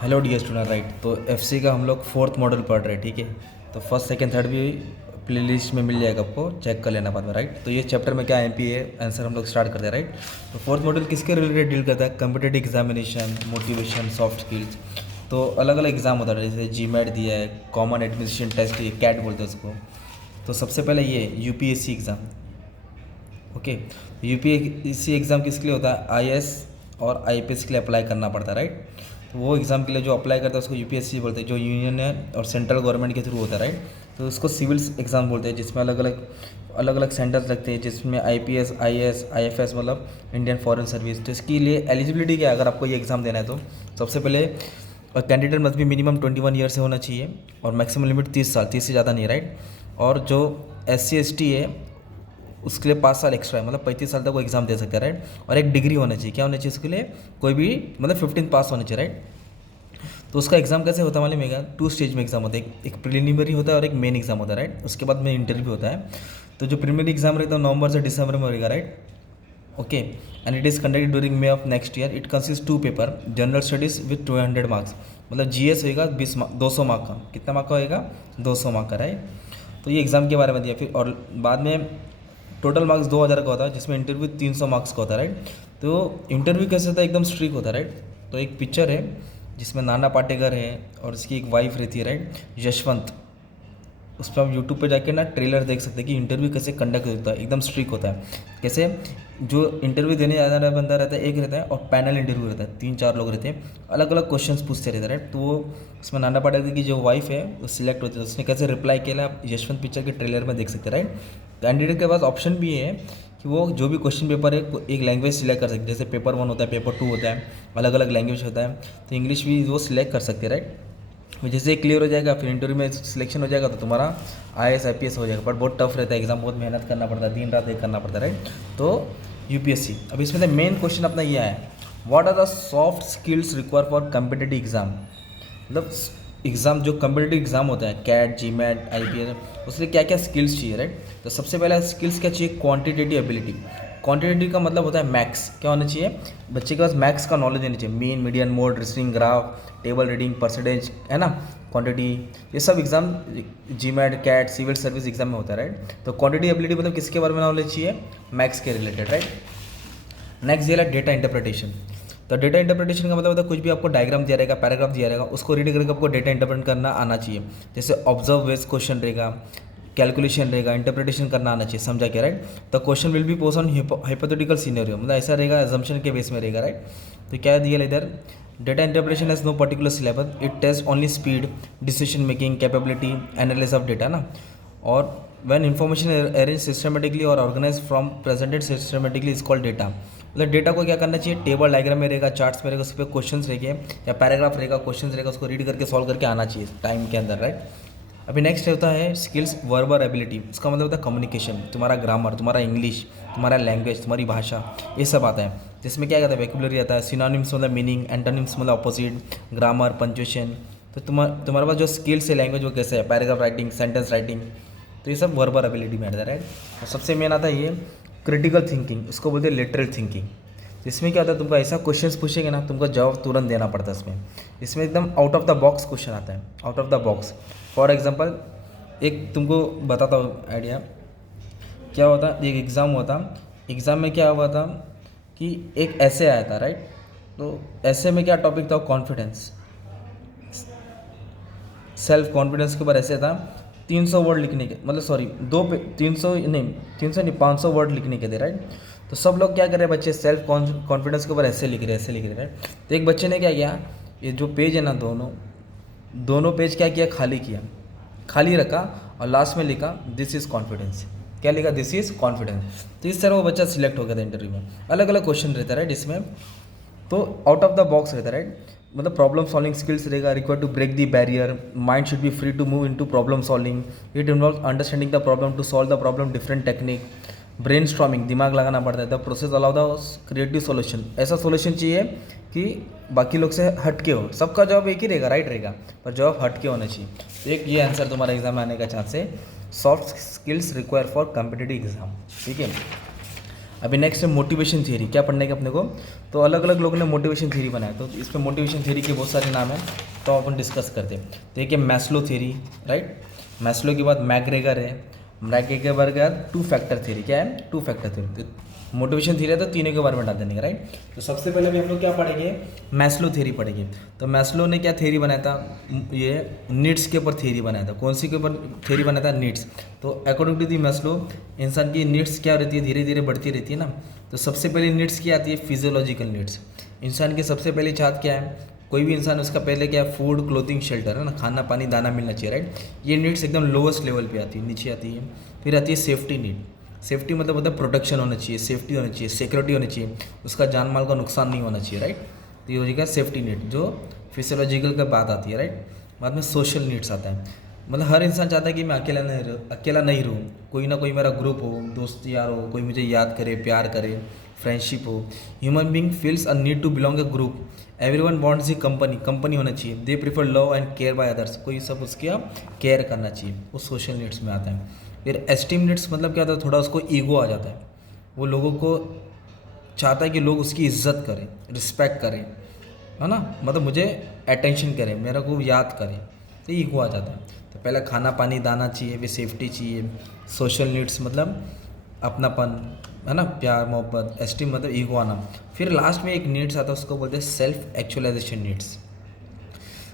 Hello dear student right. तो FC का हम लोग फोर्थ मॉडल पढ़ रहे हैं, ठीक है। तो फर्स्ट सेकंड थर्ड भी प्लेलिस्ट में मिल जाएगा, आपको चेक कर लेना बाद में, राइट। तो ये चैप्टर में क्या एमपी है आंसर हम लोग स्टार्ट करते हैं, राइट। तो फोर्थ मॉडल किसके रिलेटेड डील करता है? Competitive examination, motivation, soft skills. तो अलग अलग एग्जाम होता है, जैसे जीमैट दिया है, कॉमन एडमिशन टेस्ट, ये कैट बोलते हैं उसको। तो सबसे पहले ये UPSC exam, okay. UPSC exam किसके लिए होता है? आईएएस और आईपीएस के लिए अप्लाई करना पड़ता है, राइट। तो वो एग्ज़ाम के लिए जो अप्लाई करता है उसको यूपीएससी बोलते हैं, जो यूनियन है और सेंट्रल गवर्नमेंट के थ्रू होता है, राइट। तो उसको सिविल एग्ज़ाम बोलते हैं, जिसमें अलग अलग सेंटर्स लगते हैं, जिसमें आईपीएस, आईएएस, आईएफएस मतलब इंडियन फॉरेन सर्विस। तो इसके लिए एलिजिबिलिटी क्या है अगर आपको ये एग्ज़ाम देना है? तो सबसे पहले कैंडिडेट मस्ट भी मिनिमम 21 ईयर से होना चाहिए और मैक्सिमम लिमिट 30 साल, 30 से ज़्यादा नहीं, राइट। और जो SC ST है उसके लिए 5 साल एक्स्ट्रा है, मतलब 35 साल तक वो एग्ज़ाम दे सकते हैं, राइट। और एक डिग्री होना चाहिए, क्या होना चाहिए उसके लिए? कोई भी मतलब 15 पास होना चाहिए, राइट। तो उसका एग्ज़ाम कैसे होता है मालूम है? 2 स्टेज में एग्ज़ाम होता है, एक प्रिलिमिनरी होता है और एक मेन एग्ज़ाम होता है, राइट। उसके बाद में इंटरव्यू होता है। तो जो प्रिलिमिनरी एग्ज़ाम रहता है नवंबर से दिसंबर में होगा, right, okay. And it is conducted during may of next year. It consist 2 paper, general studies with 200 marks, मतलब जीएस होगा 200 मार्क का। कितना मार्क का होगा? 200 मार्क का, राइट। तो ये एग्ज़ाम के बारे में दिया। फिर और बाद में टोटल मार्क्स 2000 का होता है, जिसमें इंटरव्यू 300 मार्क्स का होता है, राइट। तो इंटरव्यू कैसे होता है? एकदम स्ट्रिक्ट होता है, राइट। तो एक पिक्चर है जिसमें नाना पाटेकर है और उसकी एक वाइफ रहती है, राइट, यशवंत। उस पर आप यूट्यूब पे जाके ना ट्रेलर देख सकते हैं कि इंटरव्यू कैसे कंडक्ट होता है, एकदम स्ट्रिक्ट होता है। कैसे? जो इंटरव्यू देने जा रहा बंदा रहता है एक रहता है, और पैनल इंटरव्यू रहता है, 3-4 लोग रहते हैं, अलग अलग क्वेश्चंस पूछते रहते हैं, राइट। तो वो उसमें नाना पाटेकर की जो वाइफ है वो सिलेक्ट होती है, उसने कैसे रिप्लाई किया आप यशवंत पिक्चर के ट्रेलर में देख सकते हैं, राइट। कैंडिडेट के पास ऑप्शन भी है कि वो जो भी क्वेश्चन पेपर है एक लैंग्वेज सिलेक्ट कर सकते हैं, जैसे पेपर 1 होता है, पेपर 2 होता है, अलग अलग लैंग्वेज होता है। तो इंग्लिश भी वो सिलेक्ट कर सकते हैं, राइट। जैसे क्लियर हो जाएगा फिर इंटरव्यू में सिलेक्शन हो जाएगा तो तुम्हारा आईएएस आईपीएस हो जाएगा। बट बहुत टफ रहता है एग्जाम, बहुत मेहनत करना पड़ता है, दिन रात एक करना पड़ता है, राइट। तो यूपीएससी, अब इसमें मेन क्वेश्चन अपना ये है, what are the soft skills require for competitive exam. मतलब एग्ज़ाम जो कम्पिटिटिव एग्जाम होता है, कैट, जीमैट, आईपीएस, उसके लिए क्या क्या स्किल्स चाहिए, राइट। तो सबसे पहला स्किल्स क्या चाहिए? Quantitative ability. क्वांटिटेटिव का मतलब होता है मैथ्स, क्या होना चाहिए? बच्चे के पास मैथ्स का नॉलेज होनी चाहिए, mean, median, mode, reasoning, graph, table reading, percentage, है ना, क्वांटिटी। ये सब exam GMAT, CAT, civil service exam में होता है, राइट। तो क्वांटिटी एबिलिटी मतलब किसके बारे में नॉलेज चाहिए? मैथ्स के रिलेटेड, राइट। नेक्स्ट ये डेटा इंटरप्रिटेशन। तो डेटा इंटरप्रिटेशन का मतलब होता है कुछ भी आपको डायग्राम दिया रहेगा, पैराग्राफ दिया रहेगा, उसको रीड करके आपको डेटा इंटरप्रेट करना आना चाहिए। जैसे ऑब्जर्व बेस्ड क्वेश्चन रहेगा, कैलकुलेशन रहेगा, इंटरप्रिटेशन करना आना चाहिए, समझा क्या, राइट। तो question will be post on hypothetical scenario, मतलब ऐसा रहेगा, अजम्पशन के बेस में रहेगा, राइट। तो क्या दिया इधर? Data interpretation has no particular syllabus, it test only speed, decision making capability, analysis of data ना। और व्हेन इन्फॉर्मेशन अरेंज सिस्टमेटिकली और organise from presented systematically is called data. मतलब डेटा को क्या करना चाहिए? टेबल डायग्राम में रहेगा, चार्ट्स में रहेगा, उस पर क्वेश्चंस रहेंगे या पैराग्राफ रहेगा, क्वेश्चंस रहेगा, उसको रीड करके सॉल्व करके आना चाहिए टाइम के अंदर, राइट। अभी नेक्स्ट होता है स्किल्स वर्बल एबिलिटी। उसका मतलब होता है कम्युनिकेशन, तुम्हारा ग्रामर, तुम्हारा इंग्लिश, तुम्हारा लैंग्वेज, तुम्हारी भाषा, ये सब आता है। जिसमें क्या कहता है? वोकैबुलरी आता है, सिनोनिम्स मतलब मीनिंग, एंटोनिम्स मतलब अपोजिट, ग्रामर, पंक्चुएशन। तो तुम्हारे पास जो स्किल्स है लैंग्वेज वो कैसे है? पैराग्राफ राइटिंग, सेंटेंस राइटिंग, तो ये सब वर्बल एबिलिटी में आता है, राइट। और सबसे मेन आता है ये क्रिटिकल थिंकिंग, उसको बोलते हैं लेटरल थिंकिंग। तो इसमें क्या होता है? तुमको ऐसा क्वेश्चंस पूछेंगे ना, तुमको जवाब तुरंत देना पड़ता है इसमें। इसमें एकदम out of the box question आता है, out of the box. For example एक तुमको बताता हूँ आइडिया, क्या होता, एक एग्ज़ाम हुआ था। एग्ज़ाम में क्या हुआ था कि एक ऐसे आया था, राइट। तो ऐसे में क्या टॉपिक था? कॉन्फिडेंस, सेल्फ कॉन्फिडेंस के ऊपर ऐसे था। 300 वर्ड लिखने के, मतलब सॉरी 300 नहीं, 300 नहीं, 500 वर्ड लिखने के थे, राइट। तो सब लोग क्या कर रहे हैं बच्चे? सेल्फ कॉन्फिडेंस के ऊपर ऐसे लिख रहे हैं, ऐसे लिख रहे हैं, राइट। तो एक बच्चे ने क्या किया, ये जो पेज है ना, दोनों दोनों पेज क्या किया? खाली किया, खाली रखा, और लास्ट में लिखा दिस इज़ कॉन्फिडेंस। क्या लिखा? This is confidence. तो इस तरह वो बच्चा सिलेक्ट हो गया था इंटरव्यू में। अलग अलग क्वेश्चन रहता है, राइट, इसमें। तो आउट ऑफ द बॉक्स रहता है, राइट। मतलब प्रॉब्लम सॉल्विंग स्किल्स रहेगा, require to break the barrier, mind should be free to move into problem solving, it involve understanding the problem to solve the problem, different technique, brainstorming, दिमाग लगाना पड़ता है, the process allow the creative solution. ऐसा solution चाहिए कि बाकी लोग से हटके हो, सबका जवाब एक ही रहेगा, राइट रहेगा, पर जवाब हटके होना चाहिए। तो एक ये आंसर तुम्हारा एग्जाम में आने का चांस है, soft skills require for competitive exam, ठीक है। अभी नेक्स्ट है मोटिवेशन थियरी। क्या पढ़ने के अपने को, तो अलग अलग लोगों ने मोटिवेशन थियरी बनाया, तो इस पर मोटिवेशन थियरी के बहुत सारे नाम हैं, तो अपन डिस्कस करते हैं। देखिए मैस्लो थियरी, राइट, मैस्लो के बाद मैकग्रेगर है, मैकग्रेगर के बाद टू फैक्टर थियरी। क्या है? Two factor theory. Motivation theory है तो तीनों के बारे में डाल देंगे, राइट। तो सबसे पहले भी हम लोग क्या पढ़ेंगे? मैस्लो थियरी पढ़ेंगे। तो मैस्लो ने क्या थियरी बनाया था? ये नीड्स के ऊपर थियरी बनाया था। कौन सी के ऊपर थियरी बनाया था? नीड्स। तो अकॉर्डिंग टू दी मैस्लो, इंसान की नीड्स क्या रहती है? धीरे धीरे बढ़ती रहती है ना। तो सबसे पहले नीड्स क्या आती है? Physiological needs. इंसान की सबसे पहली चाहत क्या है? कोई भी इंसान, उसका पहले क्या है? फूड, क्लोथिंग, शेल्टर, है ना, खाना पानी दाना मिलना चाहिए, राइट। ये नीड्स एकदम लोवेस्ट लेवल पे आती है, नीचे आती है। फिर आती है सेफ्टी नीड। सेफ्टी मतलब होता है प्रोटेक्शन होना चाहिए, सेफ्टी होनी चाहिए, सिक्योरिटी होनी चाहिए, उसका जान माल का नुकसान नहीं होना चाहिए, राइट। तो ये हो जाएगा सेफ्टी नीड, जो फिजियोलॉजिकल का बात आती है, राइट। बाद में सोशल नीड्स आता है, मतलब हर इंसान चाहता है कि मैं अकेला नहीं रहूँ, कोई ना कोई मेरा ग्रुप हो, दोस्त यार हो, कोई मुझे याद करे, प्यार करे, फ्रेंडशिप हो। Human being feels a need to belong a group. Everyone wants a company होना चाहिए। They prefer love and care by others. कोई सब उसकी केयर करना चाहिए, वो सोशल नीड्स में आता है। फिर एस्टीम नीड्स मतलब क्या होता है? थोड़ा उसको ईगो आ जाता है, वो लोगों को चाहता है कि लोग उसकी इज्जत करें, रिस्पेक्ट करें, है ना, मतलब मुझे अटेंशन करें, मेरा को याद करें, तो ईगो आ जाता है। तो पहले खाना पानी दाना चाहिए, फिर सेफ्टी चाहिए, सोशल नीड्स मतलब अपनापन, है ना, प्यार मोहब्बत, एस्टीम मतलब ईगो आना। फिर लास्ट में एक नीड्स आता है, उसको बोलते हैं self actualisation needs.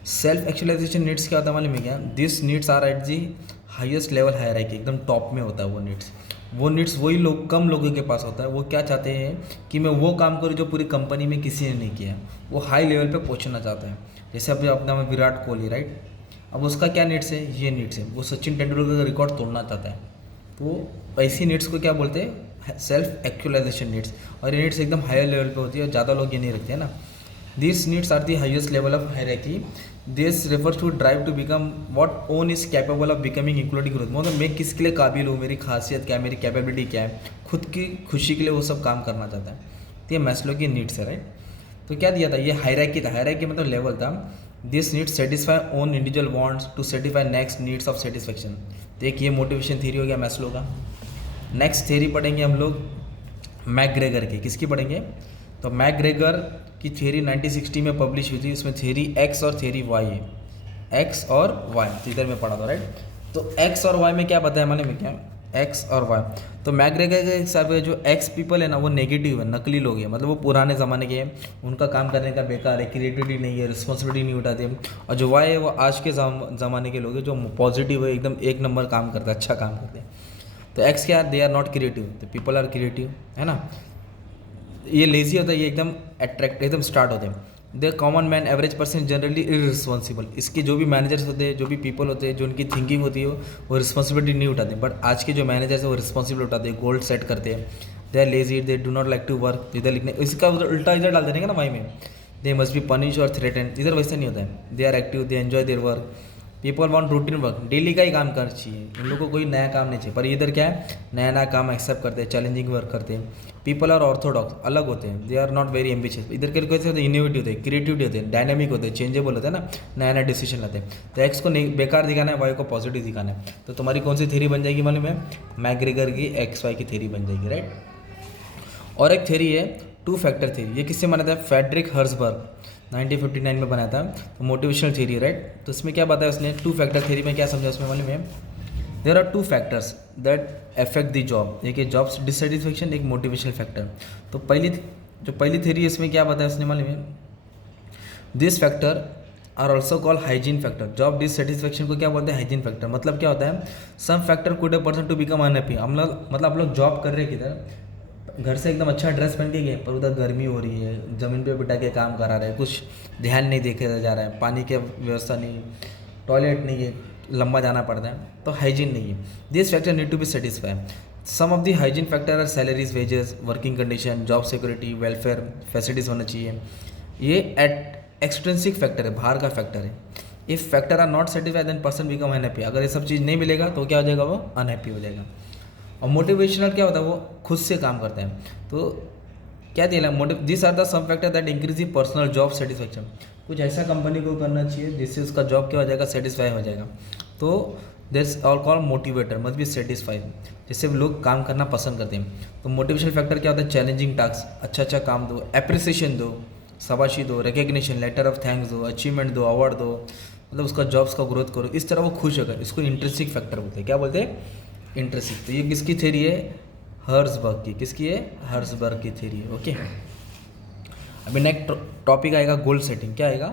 Self actualisation needs क्या होता है मालूम है क्या? This needs are at the highest level hierarchy, एकदम टॉप में होता है वो नीड्स। वो नीड्स वही लोग, कम लोगों के पास होता है। वो क्या चाहते हैं कि मैं वो काम करूँ जो पूरी कंपनी में किसी ने नहीं किया है। वो हाई लेवल पे पहुंचना चाहता है। जैसे अभी अपना में विराट कोहली, राइट, अब उसका क्या नीड्स है? ये नीड्स है, वो सचिन तेंदुलकर का रिकॉर्ड तोड़ना चाहता है। तो ऐसी नीड्स को क्या बोलते हैं? Self actualisation needs. और ये नीड्स एकदम हायर लेवल पे होती है, ज़्यादा लोग ये नहीं रखते हैं ना। These needs are the highest level of hierarchy. This refers to drive to become what own is capable of becoming equality growth. मतलब मैं किसके लिए काबिल हूँ, मेरी खासियत क्या है, मेरी कैपेबिलिटी क्या है, खुद की खुशी के लिए वो सब काम करना चाहता है। तो ये मैस्लो की नीड्स है, राइट। तो क्या दिया था? ये हायरार्की था। हायरार्की मतलब लेवल था। This needs satisfy own individual wants to satisfy next needs of satisfaction. तो एक ये मोटिवेशन थ्योरी हो गया मैस्लो का। नेक्स्ट थ्योरी पढ़ेंगे हम लोग मैकग्रेगर की। किसकी पढ़ेंगे? तो मैकग्रेगर की थ्योरी 1960 में पब्लिश हुई थी। इसमें थ्योरी एक्स और थ्योरी वाई है, एक्स और वाई, तो इधर में पढ़ा था, राइट। तो एक्स और वाई में क्या बताया मालूम है क्या? एक्स और वाई। तो मैकग्रेगर के हिसाब से जो एक्स पीपल है ना, वो नेगेटिव है, नकली लोग हैं, मतलब वो पुराने ज़माने के हैं, उनका काम करने का बेकार है, क्रिएटिविटी नहीं है, रिस्पॉन्सिबिलिटी नहीं उठाते। और जो वाई है वो आज के ज़माने के लोग हैं, जो पॉजिटिव है, एकदम एक नंबर काम करते हैं, अच्छा काम करते हैं। तो एक्स क्या? दे आर नॉट क्रिएटिव, तो पीपल आर क्रिएटिव, है ना। ये लेजी होता है, ये एकदम अट्रैक्ट, एकदम स्टार्ट होते हैं। The common man, average person, generally irresponsible. इसके जो भी मैनेजर्स होते हैं, जो भी पीपल होते हैं, जो उनकी थिंकिंग होती है वो रिस्पॉन्सिबिलिटी नहीं उठाते। बट आज के जो मैनेजर्स हैं वो रिस्पॉन्सिबिलिटी उठाते हैं, गोल्ड सेट करते हैं। They are lazy, they do not like to work. इधर लिखने, इसका उल्टा इधर डाल देंगे ना वाई में, दे मस्ट बी पनिश और थ्रेटन। इधर वैसे नहीं होता है। They are active, they enjoy their work. People want routine work, daily का ही काम करना चाहिए, इन लोगों को कोई नया काम नहीं चाहिए। पर इधर क्या है? नया नया काम एक्सेप्ट करते हैं, चैलेंजिंग वर्क करते हैं। पीपल आर ऑर्थोडॉक्स, अलग होते हैं, they are not very ambitious. इधर के कैसे होते हैं? इनोवेटिव होते हैं, क्रिएटिविटी होते हैं, डायनामिक होते हैं, चेंजेबल होते हैं ना, नया नया डिसीजन लेते हैं। तो एक्स को नहीं बेकार दिखाना है, वाई को पॉजिटिव दिखाना है। तो तुम्हारी कौन सी थ्योरी बन जाएगी मालूम है? मैकग्रेगर की एक्स वाई की थ्योरी बन जाएगी, राइट। और एक थ्योरी है टू फैक्टर थ्योरी। ये किससे बना था? फ्रेडरिक हर्ट्जबर्ग 1959 में बनाया था। तो मोटिवेशनल थ्योरी, राइट। तो इसमें क्या बताया उसने? टू फैक्टर थ्योरी में क्या समझा उसमें मालूम है? There are two factors that affect the job. एक है जॉब डिससेटिस्फेक्शन, एक मोटिवेशनल फैक्टर। तो पहली थ्योरी इसमें क्या बताया उसने मालूम है? This factor are also call hygiene factor. Job dissatisfaction को क्या बोलते हैं? Hygiene factor. मतलब क्या होता है? Some factor could a person to become unhappy. हम लोग मतलब आप लोग जॉब कर रहे हैं किधर, घर से एकदम अच्छा ड्रेस पहन के गए, पर उधर गर्मी हो रही है, ज़मीन पे बिठा के काम करा रहे हैं, कुछ ध्यान नहीं देखा जा रहा है, पानी की व्यवस्था नहीं, टॉयलेट नहीं है, लंबा जाना पड़ता है, तो हाइजीन नहीं है। This factor need to be satisfy. Some of the hygiene factor are salaries, wages, working condition, job security, welfare facilities होना चाहिए। ये एक्सट्रिंसिक फैक्टर है, बाहर का फैक्टर है। If factor are not satisfied then person become unhappy. अगर ये सब चीज़ नहीं मिलेगा तो क्या हो जाएगा? वो अनहैप्पी हो जाएगा। और मोटिवेशनल क्या होता है? वो खुद से काम करता है। तो क्या दिया? This are the some factor that increase the personal job satisfaction. कुछ ऐसा कंपनी को करना चाहिए जिससे उसका जॉब क्या हो जाएगा? सेटिस्फाई हो जाएगा। तो this all call motivator must be satisfied, जिससे लोग काम करना पसंद करते हैं। तो मोटिवेशन फैक्टर क्या होता है? चैलेंजिंग टास्क, अच्छा काम दो, एप्रिसिएशन दो, शाबाशी दो, रिकग्निशन, लेटर ऑफ थैंक्स दो, अचीवमेंट दो, अवार्ड दो, मतलब उसका जॉब्स का ग्रोथ करो, इस तरह वो खुश होगा। इसको इंट्रिंसिक फैक्टर बोलते हैं। क्या बोलते हैं? इंट्रिंसिक। तो ये किसकी थ्योरी है? हर्ट्जबर्ग की। किसकी है? हर्ट्जबर्ग की थ्योरी है। ओके, अभी नेक्स्ट टॉपिक आएगा गोल सेटिंग। क्या आएगा?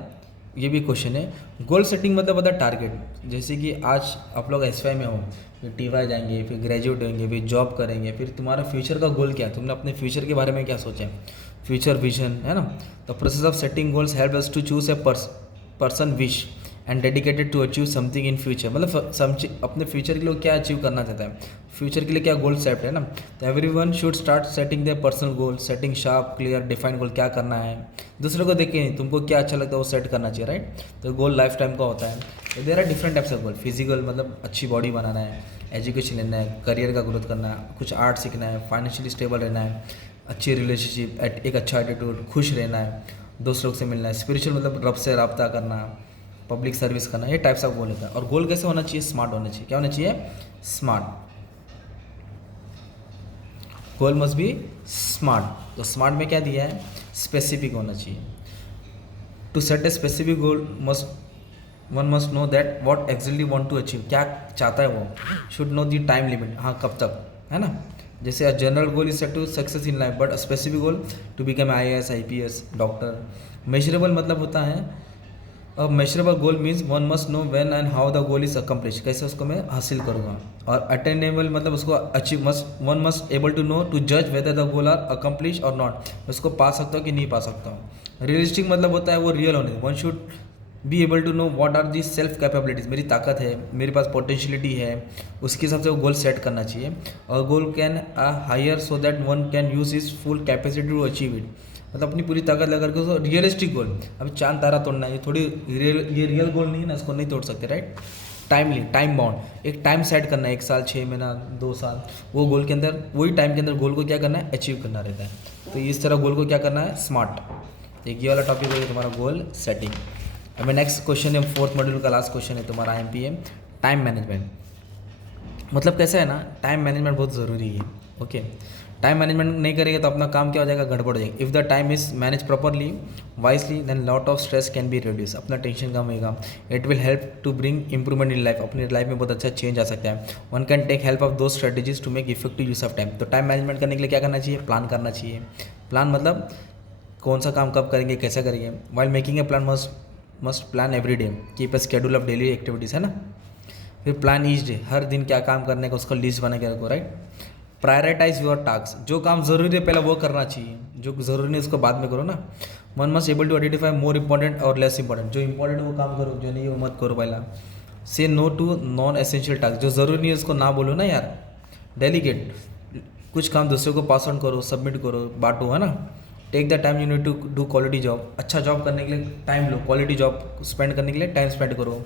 ये भी क्वेश्चन है। गोल सेटिंग मतलब होता है टारगेट। जैसे कि आज आप लोग एसवाई में हो, फिर टीवाई जाएंगे, फिर ग्रेजुएट होंगे, फिर जॉब करेंगे, फिर तुम्हारा फ्यूचर का गोल क्या है? तुमने अपने फ्यूचर के बारे में क्या सोचा है? फ्यूचर विजन है ना। The process of setting goals help us to choose a person wish and dedicated to achieve something in future. मतलब अपने फ्यूचर के लिए क्या अचीव करना चाहता है, फ्यूचर के लिए क्या गोल सेट है ना। तो everyone should start setting the personal goal, setting sharp clear defined goal, क्या करना है। दूसरे को देख के नहीं, तुमको क्या अच्छा लगता है वो सेट करना चाहिए, राइट। तो गोल लाइफ टाइम का होता है। तो there are different types of goal. Physical मतलब अच्छी बॉडी बनाना है, एजुकेशन लेना है, करियर का ग्रोथ करना है, कुछ आर्ट सीखना है, फाइनेंशियली स्टेबल रहना है, अच्छी रिलेशनशिप, एक अच्छा एटीट्यूड, खुश रहना है, दोस्त लोग से मिलना है, स्पिरिचुअल मतलब रब से रब्ता करना, पब्लिक सर्विस करना, ये टाइप्स ऑफ गोल होता है। और गोल कैसे होना चाहिए? स्मार्ट होना चाहिए। क्या होना चाहिए? Smart. Goal must be smart. तो स्मार्ट में क्या दिया है? स्पेसिफिक होना चाहिए। To set a specific goal one must know that what actually want to achieve, क्या चाहता है वो। Should know the time limit, हाँ कब तक, है ना। जैसे a general goal is set to success in life, but a specific goal to become IAS IPS doctor. Measurable मतलब होता है, अब measurable goal means one must know when and how the goal is accomplish, कैसे उसको मैं हासिल करूँगा। और अटेनेबल मतलब उसको achieve one must able to know to जज whether the goal are accomplish और नॉट, उसको पा सकता हूँ कि नहीं पा सकता हूँ। रियलिस्टिक मतलब होता है वो रियल होने, one should be able to know what are the self capabilities, मेरी ताकत है, मेरे पास पोटेंशियलिटी है, उसके हिसाब से वो गोल सेट करना चाहिए। और goal can higher so that one can use is full capacity to achieve it, मतलब अपनी पूरी ताकत लगा करके उसको रियलिस्टिक गोल। अभी चांद तारा तोड़ना है, ये थोड़ी ये रियल गोल नहीं है ना, इसको नहीं तोड़ सकते, राइट। टाइमली, टाइम बाउंड, एक टाइम सेट करना है, 1 साल, 6 महीना, 2 साल, वो गोल के अंदर, वही टाइम के अंदर गोल को क्या करना है? अचीव करना रहता है। तो इस तरह गोल को क्या करना है? स्मार्ट। एक ये वाला टॉपिक हो गया तुम्हारा गोल सेटिंग। अब नेक्स्ट क्वेश्चन है, 4th मॉड्यूल का लास्ट क्वेश्चन है तुम्हारा IMP है टाइम मैनेजमेंट। मतलब कैसा है ना, टाइम मैनेजमेंट बहुत ज़रूरी है। ओके, टाइम मैनेजमेंट नहीं करेंगे तो अपना काम क्या हो जाएगा? गड़बड़ हो जाएगा। If the time is manage properly wisely then lot of stress can be reduce, अपना टेंशन कम होगा। It will help to bring improvement in life, अपनी लाइफ में बहुत अच्छा चेंज आ सकता है। One can take help of दो strategies to make effective use of time. तो टाइम मैनेजमेंट करने के लिए क्या करना चाहिए? प्लान करना चाहिए। प्लान मतलब कौन सा काम कब करेंगे, कैसे करेंगे। While making a plan must plan every day, keep a schedule of daily activities, है ना। फिर प्लान ईच डे, हर दिन क्या काम करने का उसका लिस्ट बना के रखो, राइट। प्रायोरिटाइज योर टास्क, जो काम ज़रूरी है पहले वो करना चाहिए, जो ज़रूरी नहीं उसको बाद में करो ना। One must able to identify more important और लेस इंपॉर्टेंट, जो इंपॉर्टेंट है वो काम करो, जो नहीं वो मत करो पहला। Say no to non essential task, जो ज़रूरी नहीं है उसको ना बोलो ना यार। डेलीगेट, कुछ काम दूसरे को पास ऑन करो, सबमिट करो, बांटो, है ना। Take the time you need to do quality job, अच्छा जॉब करने के लिए टाइम लो, क्वालिटी जॉब स्पेंड करने के लिए टाइम स्पेंड करो।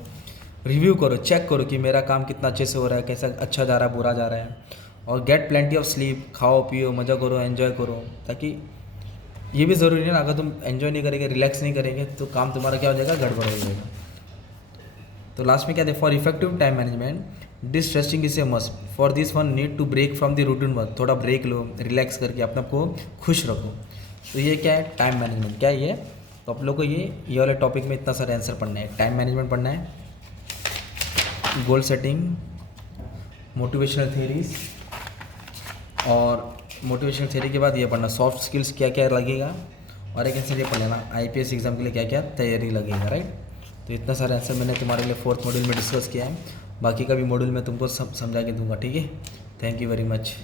रिव्यू करो, चेक करो कि मेरा काम कितना अच्छे से हो रहा है, कैसा अच्छा जा रहा है, बुरा जा रहा है। और गेट प्लेंटी ऑफ स्लीप, खाओ पियो, मज़ा करो, एंजॉय करो, ताकि ये भी ज़रूरी है ना, अगर तुम एंजॉय नहीं करेंगे, रिलैक्स नहीं करेंगे तो काम तुम्हारा क्या हो जाएगा? गड़बड़ हो जाएगा। तो लास्ट में क्या थे? For effective time management distressing is a must, for this one need to break from the routine work, थोड़ा ब्रेक लो, रिलैक्स करके अपने आप को खुश रखो। तो ये क्या है? Time management. क्या ये? तो आप लोग को ये वाले टॉपिक में इतना सारा आंसर पढ़ना है। टाइम मैनेजमेंट पढ़ना है, गोल सेटिंग, मोटिवेशनल थ्योरीज, और मोटिवेशनल थ्योरी के बाद ये पढ़ना सॉफ्ट स्किल्स क्या क्या लगेगा, और एक आंसर ये पढ़ लेना IPS एग्जाम के लिए क्या क्या तैयारी लगेगा, राइट। तो इतना सारा आंसर मैंने तुम्हारे लिए 4th मॉड्यूल में डिस्कस किया है, बाकी का भी मॉड्यूल में तुमको समझा के दूंगा, ठीक है। Thank you very much.